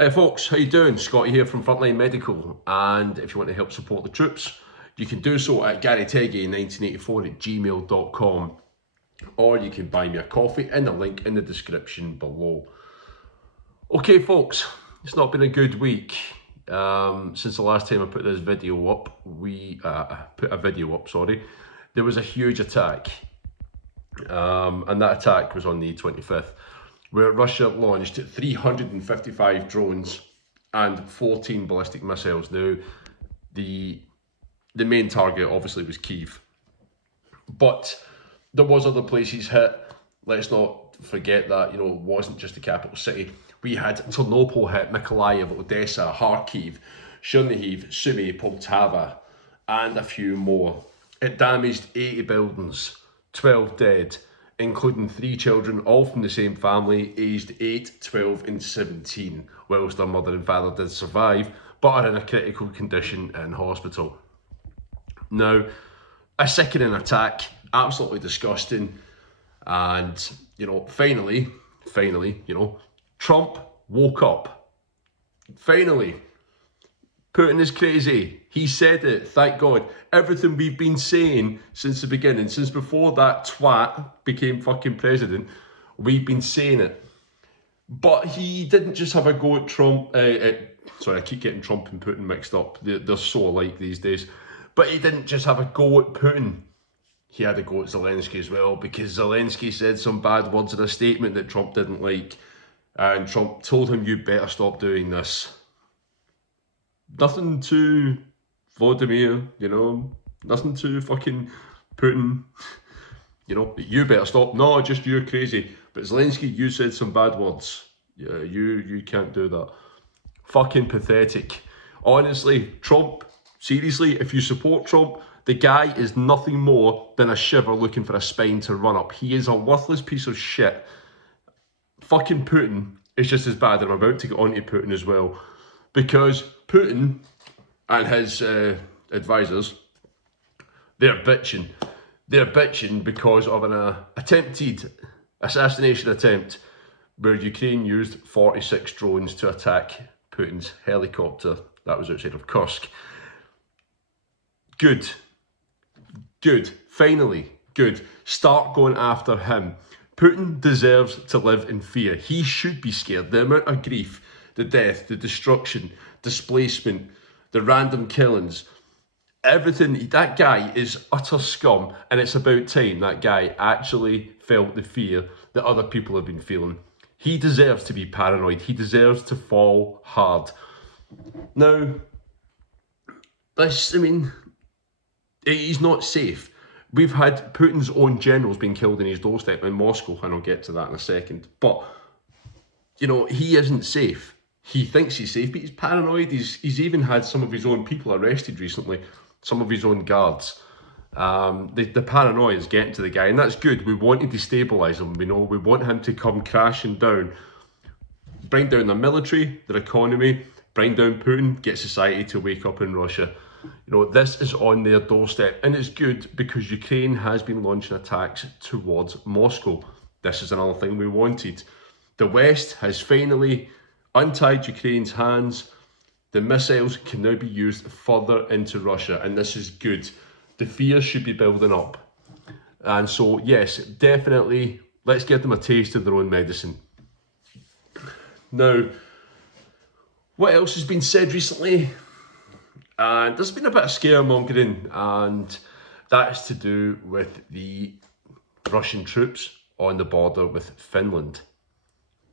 Hey folks, how you doing? Scotty here from Frontline Medical, and if you want to help support the troops, you can do so at GaryTeggy1984 at gmail.com, or you can buy me a coffee in the link in the description below. Okay folks, it's not been a good week. Since the last time I put this video up, there was a huge attack, and that attack was on the 25th. Where Russia launched 355 drones and 14 ballistic missiles. Now, the main target obviously was Kyiv, but there was other places hit. Let's not forget that, it wasn't just the capital city. We had Ternopil hit, Mykolaiv, Odessa, Kharkiv, Chernihiv, Sumy, Poltava, and a few more. It damaged 80 buildings, 12 dead, including 3 children, all from the same family, aged 8, 12 and 17, whilst their mother and father did survive, but are in a critical condition in hospital. Now, a sickening attack, absolutely disgusting, and, finally, Trump woke up. Finally. Putin is crazy. He said it, thank God. Everything we've been saying since the beginning, since before that twat became fucking president, we've been saying it. But he didn't just have a go at Trump. Sorry, I keep getting Trump and Putin mixed up. They're so alike these days. But he didn't just have a go at Putin. He had a go at Zelensky as well, because Zelensky said some bad words in a statement that Trump didn't like. And Trump told him, you better stop doing this. Nothing to Vladimir, nothing to fucking Putin, you better stop. No, just you're crazy. But Zelensky, you said some bad words. Yeah, you can't do that. Fucking pathetic. Honestly, Trump, seriously, if you support Trump, the guy is nothing more than a shiver looking for a spine to run up. He is a worthless piece of shit. Fucking Putin is just as bad, and I'm about to get on to Putin as well. Because Putin and his advisors, they're bitching. They're bitching because of an attempted assassination attempt where Ukraine used 46 drones to attack Putin's helicopter. That was outside of Kursk. Good. Finally, good. Start going after him. Putin deserves to live in fear. He should be scared. The amount of grief, the death, the destruction, displacement, the random killings, everything. That guy is utter scum, and it's about time that guy actually felt the fear that other people have been feeling. He deserves to be paranoid. He deserves to fall hard. Now, he's not safe. We've had Putin's own generals being killed in his doorstep in Moscow, and I'll get to that in a second. But, he isn't safe. He thinks he's safe, but he's paranoid. He's even had some of his own people arrested recently, some of his own guards. The paranoia is getting to the guy, and that's good. We want to destabilise him, we want him to come crashing down. Bring down the military, their economy, bring down Putin, get society to wake up in Russia. This is on their doorstep, and it's good because Ukraine has been launching attacks towards Moscow. This is another thing we wanted. The West has finally untied Ukraine's hands. The missiles can now be used further into Russia, and this is good. The fear should be building up. And so, yes, definitely, let's give them a taste of their own medicine. Now, what else has been said recently? And there's been a bit of scaremongering, and that's to do with the Russian troops on the border with Finland.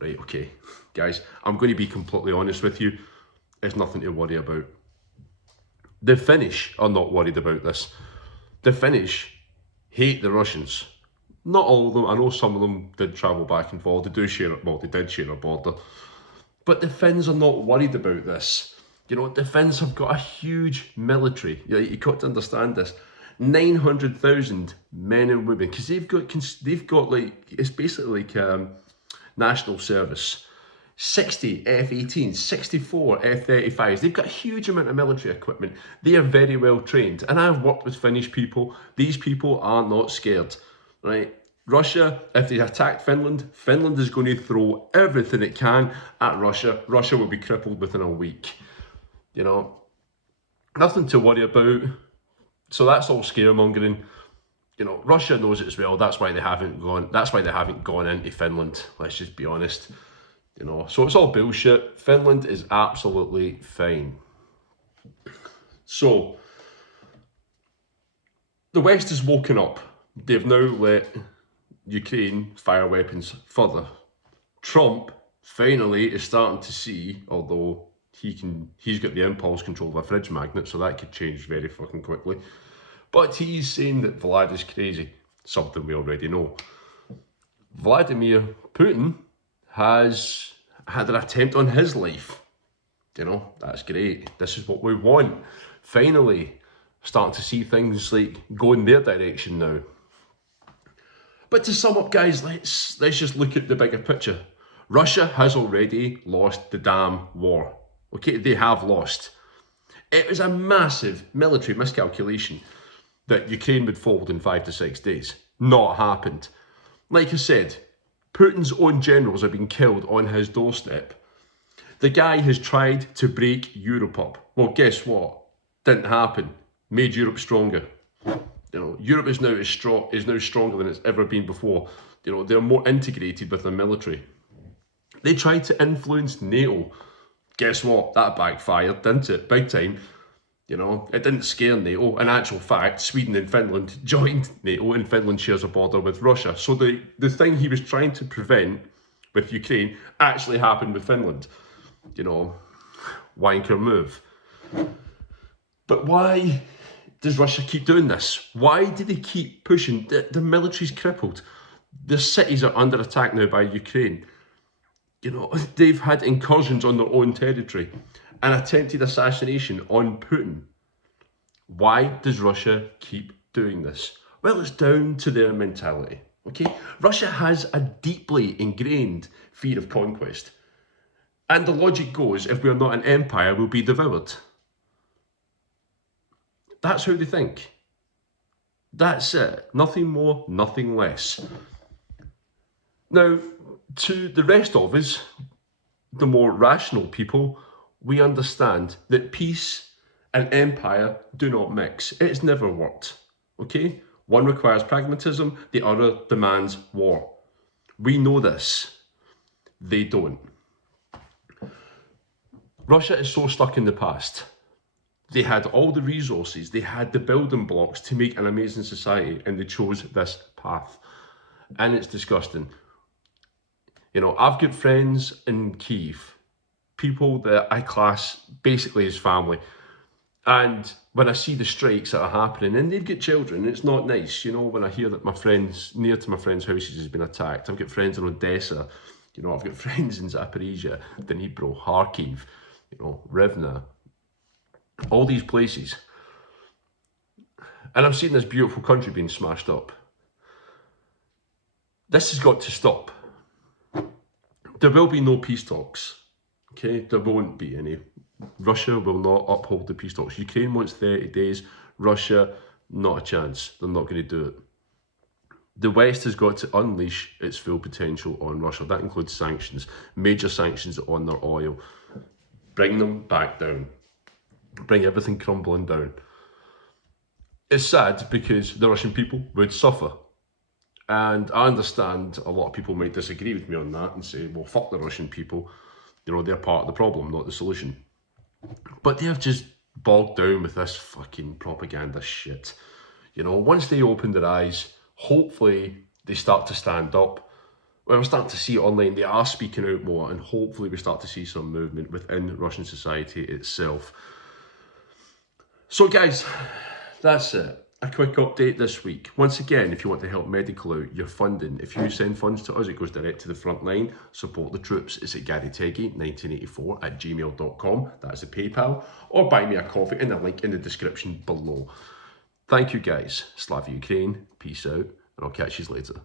Right, okay, guys, I'm going to be completely honest with you. There's nothing to worry about. The Finnish are not worried about this. The Finnish hate the Russians. Not all of them. I know some of them did travel back and forth. They did share a border. But the Finns are not worried about this. The Finns have got a huge military. You've got to understand this. 900,000 men and women, because they've got it's basically like national service. 60 F-18s, 64 F-35s. They've got a huge amount of military equipment. They are very well trained. And I've worked with Finnish people. These people are not scared, right? Russia, if they attacked Finland, Finland is going to throw everything it can at Russia. Russia will be crippled within a week. You know, nothing to worry about. So that's all scaremongering. You know, Russia knows it as well. That's why they haven't gone. That's why they haven't gone into Finland. Let's just be honest. You know, so it's all bullshit. Finland is absolutely fine. So the West has woken up. They've now let Ukraine fire weapons further. Trump finally is starting to see, although he's got the impulse control of a fridge magnet, so that could change very fucking quickly. But he's saying that Vlad is crazy, something we already know. Vladimir Putin has had an attempt on his life. You know, that's great. This is what we want. Finally, starting to see things like go in their direction now. But to sum up, guys, let's just look at the bigger picture. Russia has already lost the damn war. Okay, they have lost. It was a massive military miscalculation that Ukraine would fold in 5 to 6 days. Not happened. Like I said, Putin's own generals have been killed on his doorstep. The guy has tried to break Europe up. Well, guess what? Didn't happen. Made Europe stronger. You know, Europe is now stronger than it's ever been before. You know, they're more integrated with their military. They tried to influence NATO. Guess what? That backfired, didn't it? Big time. You know, it didn't scare NATO. In actual fact, Sweden and Finland joined NATO, and Finland shares a border with Russia. So the thing he was trying to prevent with Ukraine actually happened with Finland. You know, wanker move. But why does Russia keep doing this? Why do they keep pushing? The military's crippled. Their cities are under attack now by Ukraine. You know, they've had incursions on their own territory, an attempted assassination on Putin. Why does Russia keep doing this? Well, it's down to their mentality, okay? Russia has a deeply ingrained fear of conquest. And the logic goes, if we're not an empire, we'll be devoured. That's how they think. That's it. Nothing more, nothing less. Now, to the rest of us, the more rational people, we understand that peace and empire do not mix. It's never worked, okay? One requires pragmatism, the other demands war. We know this. They don't. Russia is so stuck in the past. They had all the resources, they had the building blocks to make an amazing society, and they chose this path. And it's disgusting. You know, I've got friends in Kyiv, people that I class basically as family. And when I see the strikes that are happening, and they've got children, it's not nice, you know, when I hear that near to my friend's houses has been attacked. I've got friends in Odessa, you know, I've got friends in Zaporizhia, Dnipro, Kharkiv, you know, Rivne, all these places. And I've seen this beautiful country being smashed up. This has got to stop. There will be no peace talks, okay? There won't be any. Russia will not uphold the peace talks. Ukraine wants 30 days. Russia, not a chance. They're not going to do it. The West has got to unleash its full potential on Russia. That includes sanctions, major sanctions on their oil. Bring them back down. Bring everything crumbling down. It's sad because the Russian people would suffer. And I understand a lot of people might disagree with me on that and say, well, fuck the Russian people. You know, they're part of the problem, not the solution. But they have just bogged down with this fucking propaganda shit. You know, once they open their eyes, hopefully they start to stand up. We're starting to see it online. They are speaking out more, and hopefully we start to see some movement within Russian society itself. So guys, that's it. A quick update this week. Once again, if you want to help medical out, your funding, if you send funds to us, it goes direct to the front line. Support the troops. It's at garyteggy1984@gmail.com. That's the PayPal. Or buy me a coffee in the link in the description below. Thank you guys. Slava Ukraine. Peace out. And I'll catch you later.